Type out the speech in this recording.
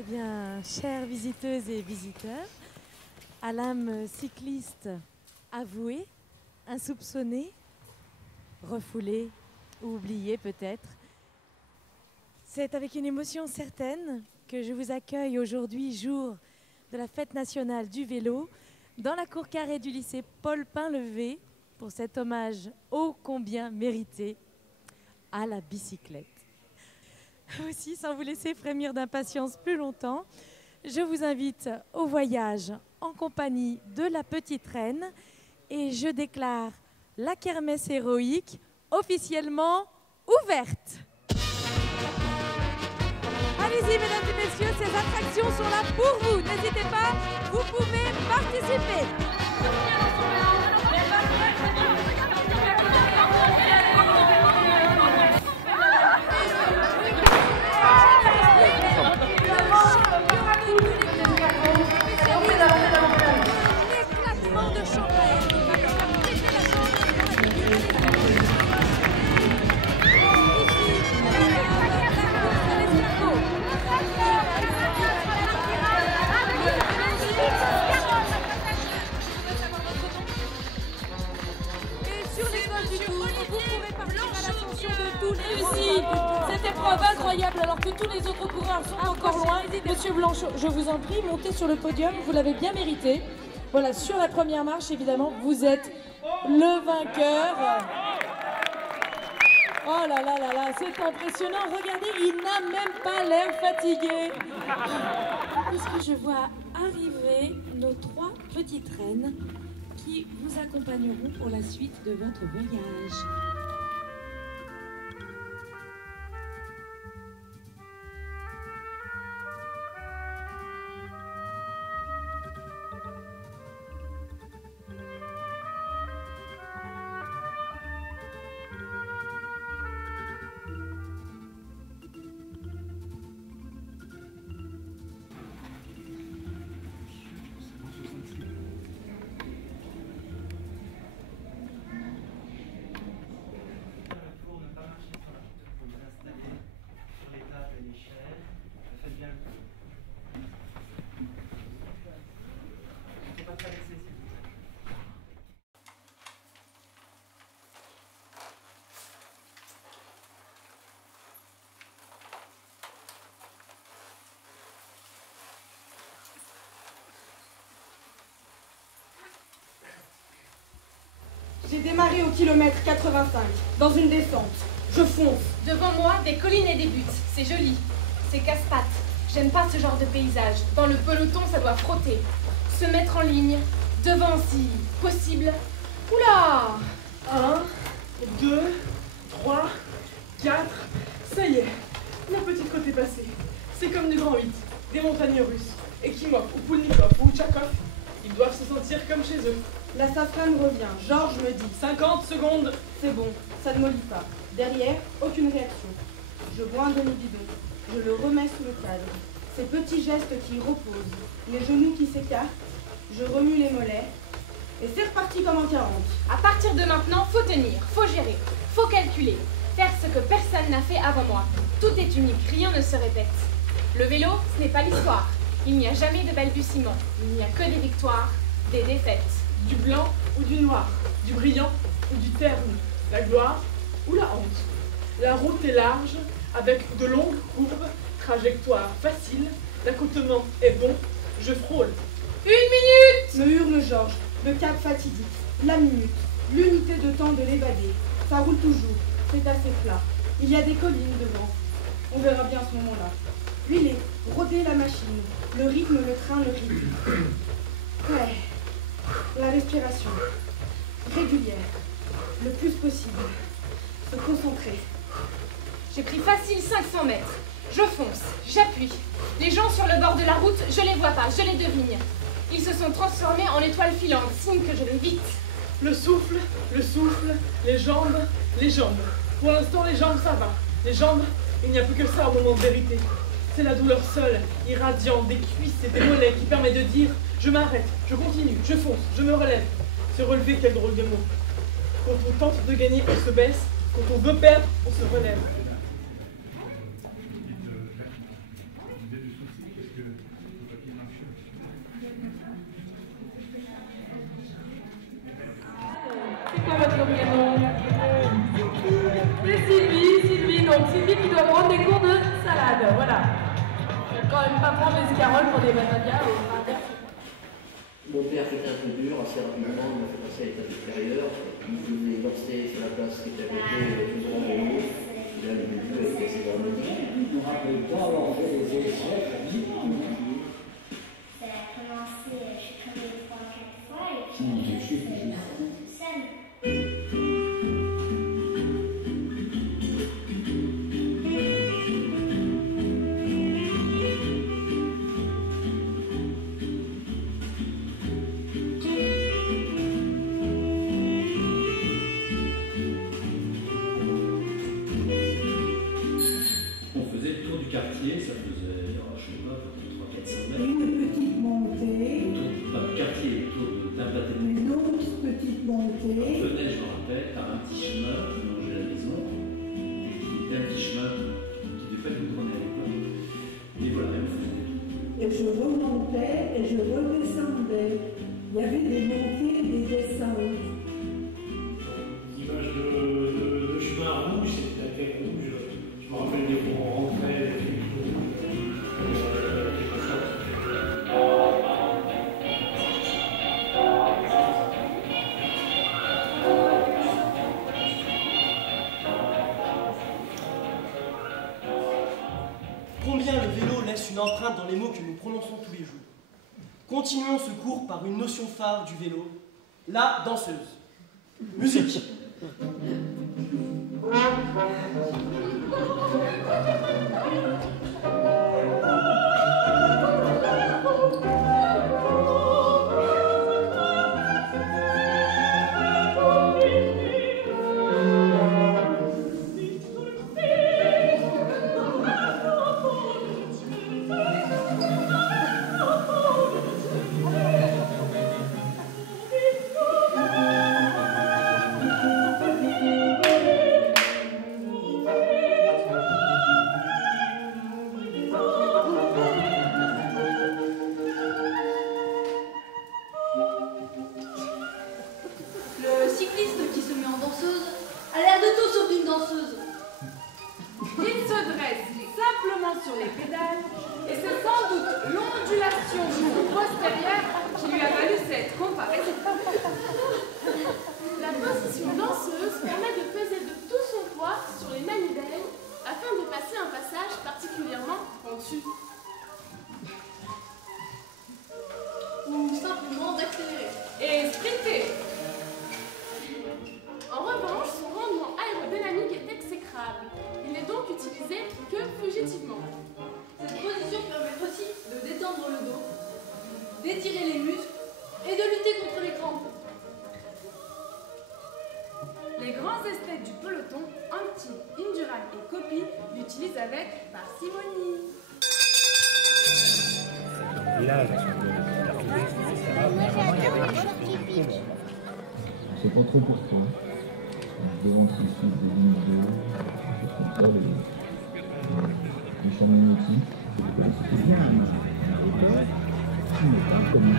Eh bien, chères visiteuses et visiteurs, à l'âme cycliste avouée, insoupçonnée, refoulée ou oubliée peut-être, c'est avec une émotion certaine que je vous accueille aujourd'hui, jour de la fête nationale du vélo, dans la cour carrée du lycée Paul Painlevé, pour cet hommage ô combien mérité à la bicyclette. Aussi, sans vous laisser frémir d'impatience plus longtemps, je vous invite au voyage en compagnie de la petite reine et je déclare la kermesse héroïque officiellement ouverte. Allez-y, mesdames et messieurs, ces attractions sont là pour vous. N'hésitez pas, vous pouvez participer. L'éclatement de champagne qui va faire péter la chambre. Cette épreuve incroyable alors que tous les autres coureurs sont encore loin. Monsieur Blanchot, je vous en prie, montez sur le podium, vous l'avez bien mérité. Voilà, sur la première marche, évidemment, vous êtes le vainqueur. Oh là là là là, c'est impressionnant. Regardez, il n'a même pas l'air fatigué. Puisque je vois arriver nos trois petites reines qui vous accompagneront pour la suite de votre voyage. J'ai démarré au kilomètre 85, dans une descente. Je fonce. Devant moi, des collines et des buttes. C'est joli. C'est casse-pattes. J'aime pas ce genre de paysage. Dans le peloton, ça doit frotter. Se mettre en ligne. Devant si possible. Oula! 1, 2, 3, 4. Ça y est, mon petit côte est passé. C'est comme du grand 8, des montagnes russes. Ekimov ou Poulnikov ou Tchakov, ils doivent se sentir comme chez eux. La safrane revient. Georges me dit. 50 secondes. C'est bon, ça ne mollit pas. Derrière, aucune réaction. Je bois un demi-bidon. Je le remets sous le cadre. Ces petits gestes qui reposent, les genoux qui s'écartent. Je remue les mollets. Et c'est reparti comme en 40. À partir de maintenant, faut tenir, faut gérer, faut calculer. Faire ce que personne n'a fait avant moi. Tout est unique, rien ne se répète. Le vélo, ce n'est pas l'histoire. Il n'y a jamais de balbutiement. Il n'y a que des victoires, des défaites. Du blanc ou du noir, du brillant ou du terne, la gloire ou la honte. La route est large, avec de longues courbes, trajectoire facile, l'accotement est bon, je frôle. 1 minute! Me hurle Georges, le cap fatidique, la minute, l'unité de temps de l'évader. Ça roule toujours, c'est assez plat. Il y a des collines devant. On verra bien à ce moment-là. Huiler, roder la machine, le rythme, le train, le rythme. Ouais. La respiration, régulière, le plus possible, se concentrer. J'ai pris facile 500 mètres. Je fonce, j'appuie. Les gens sur le bord de la route, je les vois pas, je les devine. Ils se sont transformés en étoiles filantes, signe que je vais vite. Le souffle, les jambes, les jambes. Pour l'instant, les jambes, ça va. Les jambes, il n'y a plus que ça au moment de vérité. C'est la douleur seule, irradiante, des cuisses et des mollets qui permet de dire « je m'arrête, je continue, je fonce, je me relève ». Se relever, quel drôle de mot. Quand on tente de gagner, on se baisse. Quand on veut perdre, on se relève. pas prendre les escaroles pour des bananas ou Mon père fait un peu dur, assez rapidement, il m'a fait passer à l'état supérieur. Il faisait danser sur la place qui était à côté du grand vélo. Et là, le début a été assez dramatique. Je ne me rappelle pas avoir fait des essais. Ça a commencé, je suis tombée 3-4 fois et puis Je suis toute seule. Ça faisait, je sais pas, 300-400 mètres. Une petite montée. Pas de quartier, autour d'un bâtiment. Une autre petite montée. On venait, je me rappelle, par un petit chemin qui longeait la maison, et qui était un petit chemin qui devait pas nous tourner à l'époque. Et voilà, on faisait des trucs. Et je remontais et je redescendais. Il y avait des montées et des descentes. L'image de chemin rouge, c'était la quai rouge. Je me rappelle des fois on rentrait. Combien le vélo laisse une empreinte dans les mots que nous prononçons tous les jours. Continuons ce cours par une notion phare du vélo, la danseuse. Musique. Je sais pas trop pourquoi. Devant ce site des lignes bleues, comme ça, les champs magnétiques. C'est bien un moteur qui n'est pas comme